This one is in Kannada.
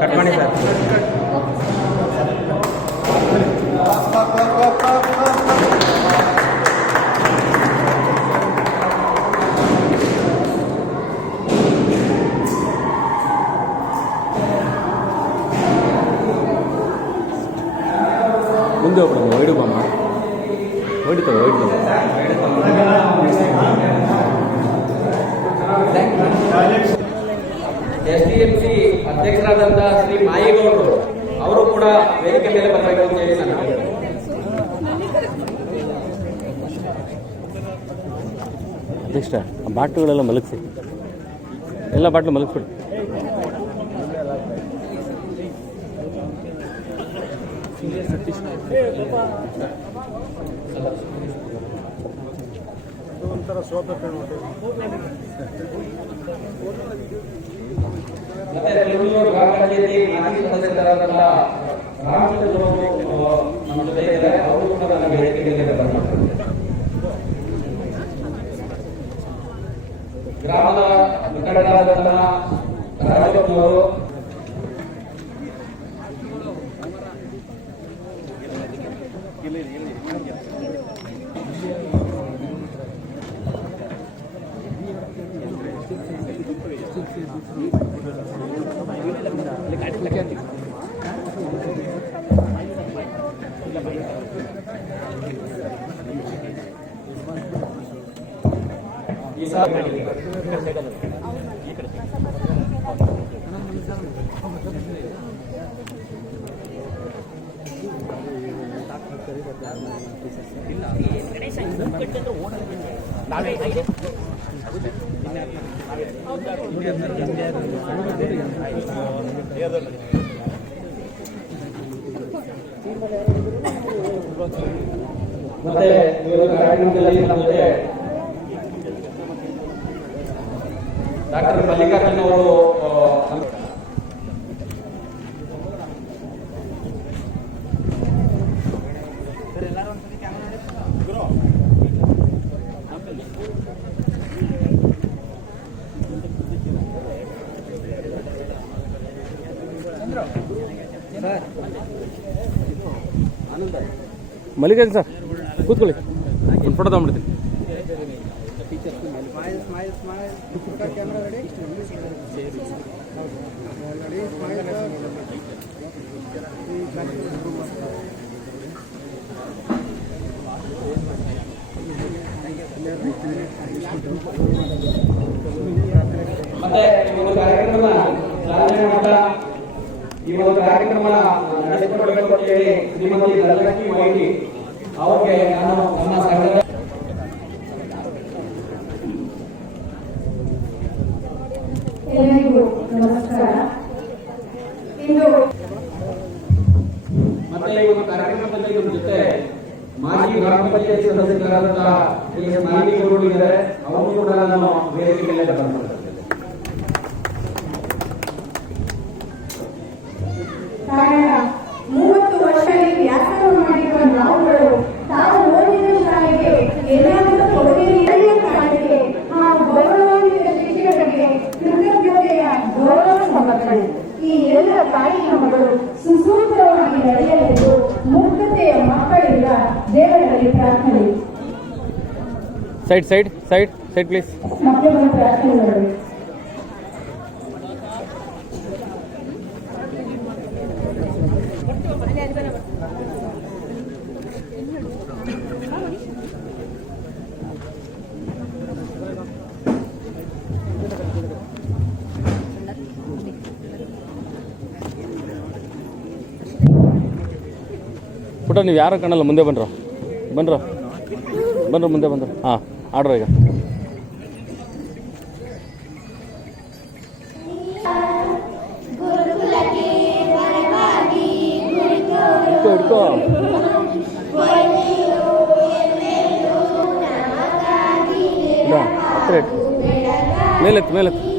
ಕಟ್ ಮಾಡಿ ಸರ್ ಮುಂದೆ ಹೋಗ್ಬಿಡಮ್ಮ ವೈಡು ಬಾಮ್ಮ ವೈಡು ತಗೋ ವೈಡು ತಗೋ ಎಸ್ ಡಿ ಎಂ ಸಿ ಅಧ್ಯಕ್ಷರಾದಂತಹ ಶ್ರೀ ಮಾಯಿಗೌಡರು ಅವರು ಕೂಡ ವೇದಿಕೆ ಮೇಲೆ ಬರಬೇಕು ಅಂತ ಹೇಳಿ ನಾನು. ಅಧ್ಯಕ್ಷ ಆ ಬಾಟ್ಲುಗಳೆಲ್ಲ ಮಲಗಿಸಿ. ಎಲ್ಲ ಬಾಟ್ಲು ಮಲಗಿಸ್ಬಿಡಿ. ಮತ್ತೆ ಬೆಂಗಳೂರು ಗ್ರಾಮ ಪಂಚಾಯತಿ ಮಾಜಿ ಸದಸ್ಯರಾದಂತಹ ರಾಮಚಂದ್ರ ಅವರು ಆ, ನಮ್ಮ ಜೊತೆ ಇದ್ದಾರೆ ಅವರು ಕೂಡ ನನ್ನ ವೇದಿಕೆ ಮೇಲೆ ಬರಬೇಕು ಗ್ರಾಮದ ಮುಖಂಡರಾದಂತಹ ರಾಜಪ್ಪನವರು ಈ ಸಾರಿ ಮತ್ತೆ ಜೊತೆ ಡಾಕ್ಟರ್ ಮಲ್ಲಿಕಾರ್ಜುನ್ ಅವರು ಮಲ್ಲಿಕಾರ್ಜುನ್ ಸರ್ ಕೂತ್ಕೊಳ್ಳಿ. ಒಂದು ಫೋಟೋ ತಗೊಂಡ್ಬಿಡ್ತೀನಿ. ಮತ್ತೆ ಈ ಒಂದು ಕಾರ್ಯಕ್ರಮ ಸಾಧನೆ ಮಾಡ್ತಾ ಈ ಒಂದು ಕಾರ್ಯಕ್ರಮ ನಡೆಸಿಕೊಡಬೇಕು ಅಂತ ಹೇಳಿ ಶ್ರೀಮತಿ ಧನಲಕ್ಷ್ಮಿ ಮೈಟಿ ಅವ್ರಿಗೆ ನಾನು ನನ್ನ ಸಂಘದ ಎಲ್ಲರಿಗೂ ನಮಸ್ಕಾರ. ಇಂದು ಮತ್ತೆ ಈ ಒಂದು ಕಾರ್ಯಕ್ರಮದಲ್ಲಿ ನಮ್ಮ ಜೊತೆ ಮಾಜಿ ಗ್ರಾಮ ಪಂಚಾಯತ್ ಸದಸ್ಯರಾದಂತಹ ಎಸ್ ಇದ್ದಾರೆ ಅವರು ಕೂಡ ನಾನು ವೇದಿಕೆ ಮೇಲೆ ಬರ್ತಾರೆ ಎಲ್ಲ ಕಾರ್ಯಕ್ರಮಗಳು ಸುಸೂತ್ರವಾಗಿ ನಡೆಯಲೆಂದು ಮುಕ್ತತೆಯ ಮಕ್ಕಳಿಂದ ದೇವರಲ್ಲಿ ಪ್ರಾರ್ಥನೆ. Side side side side please ಮಕ್ಕಳು ಪ್ರಾರ್ಥನೆ ಮಾಡಬೇಕು ಪುಟ ನೀವು ಯಾರು ಕಾಣಲ್ಲ ಮುಂದೆ ಬನ್ರ ಬನ್ರ ಬನ್ರ ಮುಂದೆ ಬಂದ್ರ. ಹಾಂ, ಆಡ್ರ ಈಗ. ಹಿಡ್ಕೋ ಮೇಲೆತ್ತು ಮೇಲೆತ್ತು.